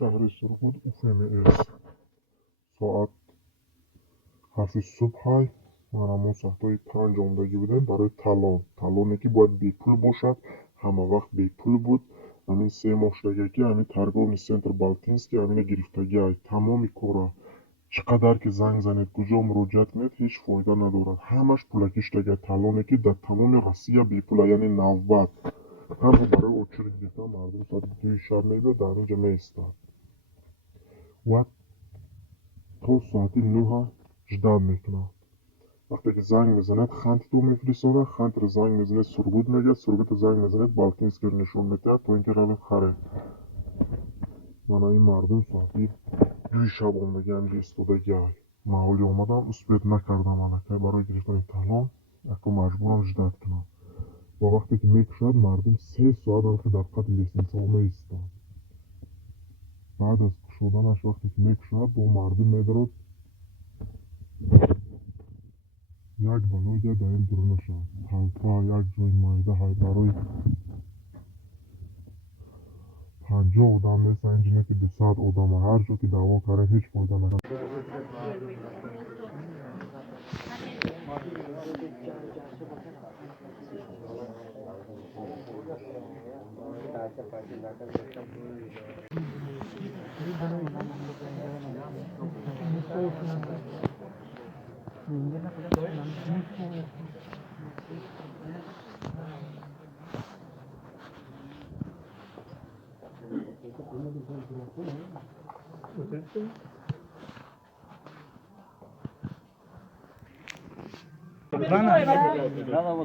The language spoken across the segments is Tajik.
شهر سرخود UFMS ساعت 7 صبح маъмул саъатҳои 5 омадагӣ будем барои талоне ки бояд бепул бошад. Ҳама вақт бепул буд. Ҳамин 3 моҳ шудаги ки ҳамин торговни центр Балтинский ҳамина гирифтагиай тамоми кора чӣ қадар ки занг занед куҷо муроҷиат кунед ҳеҷ фоида надорад. Ҳамаш пулакӣ шудагиай талоне ки дар тамоми Россия бепула, яъне навбат. Ҳама барои очередь гирифтан мардум соати 2 шаб мебиёд, дар инҷа меистад ва то соати 9 ждат мекунад. Вақте ки занг мезанед хантито мефиристонад, хантро занг мезанед сургут мегӯяд, сургутро занг мезанед Балтинскийро нишон медиҳад то ин ки равед харед. Мана ин мардум соати 2 шаб омадаги ҳамҷа истодагиай. Маҳоли омадам успеҳ накардам аллакай барои гирифтани талон, ако маҷбурам ждат кунам. Ва вақте ки мекушад мардум 3 соат ки дар қади лестницаҳо меистад. Баъд аз кушоданаш вақте ки мекушад бо мардум медорад як балоя дар ин дур нашавад. Талпа як ҷои майдаҳай барои 50 одам нест, инҷине ки 200 одама. Ҳар ҷо ки даъво кардем ҳеҷ фоида накард.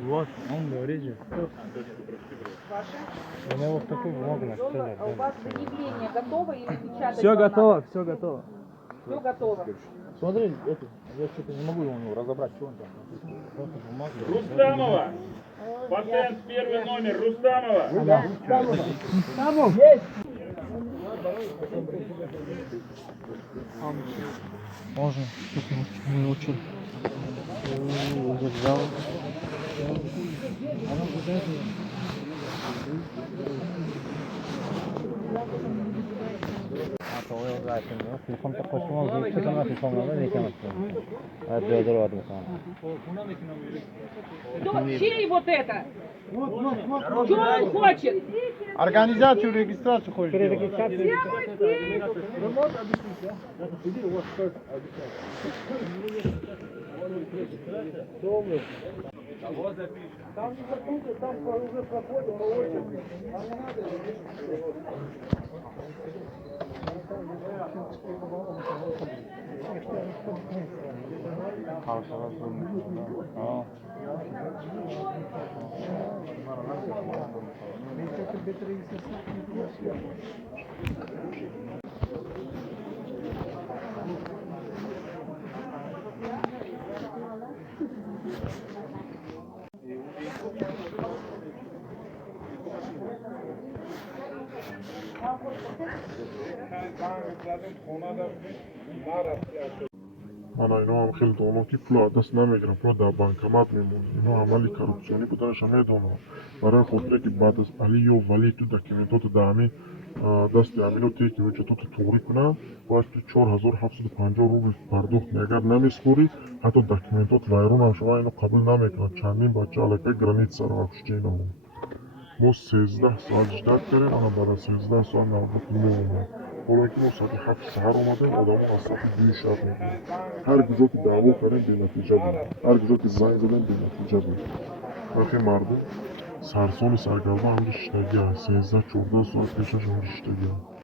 Вот, он говорит же. У него в такой бумагу написали. У вас заявление готово или печатать? Все готово, все готово. Все готово. Смотри, я что-то не могу его разобрать, что он там. Просто бумага. Рустамова! Патент первый номер, Рустамова! Рустамов! Есть! Можно, не учил. Держал. Телефон такой, Чей вот это? Что он хочет? Организацию регистрацию хочет. Там не запутать, там уже проходит по очереди. мана ино ҳам хеле доно ки пулро аз даст намегирам, пулро дар банкомат мемонад. Ино амали коррупсионӣ буданаша медонам. Барои хотире ки баъд аз али ё вали ту документоту дар ҳамин дасти аминоте ки ҳуҷҷатоту торӣ кунам, бояд ту 4750 рубл пардохт кунӣ. Агар намесупорӣ, ҳатто документот вайронам шавад, ино қабул намекунад. Чандин бача аллакай границаро обшҷена. мо 13 соат ждат кардем, ана баъд аз 13 соат навбати мо омад. ҳоло ки мо соати 7 саҳар омадем, одамон аз соати 2 шаб мегӯянд. ҳар куҷо ки даъво кардем бенатиҷа буд, ҳар куҷо ки занг задем бенатиҷа буд. вақти мардум сарсони саргарда ҳамҷа шиштагиай, 13-14 соат пешаш ҳамҷа шиштагиай.